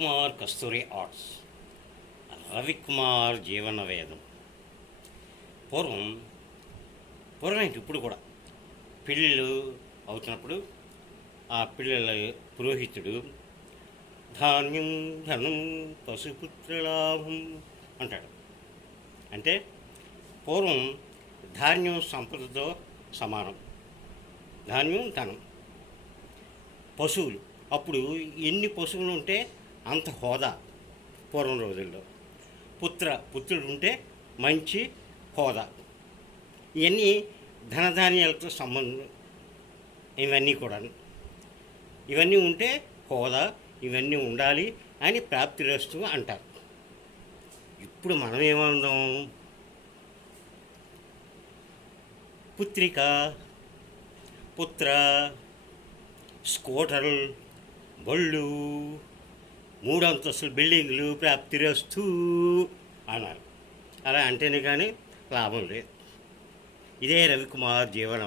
రవికుమార్ కస్తూరి arts. Ravikumar జీవన వేదం. పూర్వం ఏంటి ఇప్పుడు కూడా పెళ్ళిళ్ళు అవుతున్నప్పుడు ఆ పిల్లల పురోహితుడు ధాన్యం ధనం పశుపుత్రలాభం అంటాడు. అంటే పూర్వం ధాన్యం సంపదతో సమానం, ధాన్యం ధనం. పశువులు అప్పుడు ఎన్ని పశువులు ఉంటే అంత హోదా పూర్వం రోజుల్లో. పుత్రుడు ఉంటే మంచి హోదా. ఇవన్నీ ధనధాన్యాలతో సంబంధం. ఇవన్నీ ఉంటే హోదా, ఇవన్నీ ఉండాలి అని ప్రాప్తిరస్తు అంటారు. ఇప్పుడు మనం ఏమందాం? పుత్రిక, పుత్ర, స్కూటర్లు, బళ్ళు, 3 అంతస్తుల బిల్డింగ్లు ప్రాప్తిరస్తు అన్నారు. అలా అంటేనే కానీ లాభం లేదు. ఇదే రవికుమార్ జీవన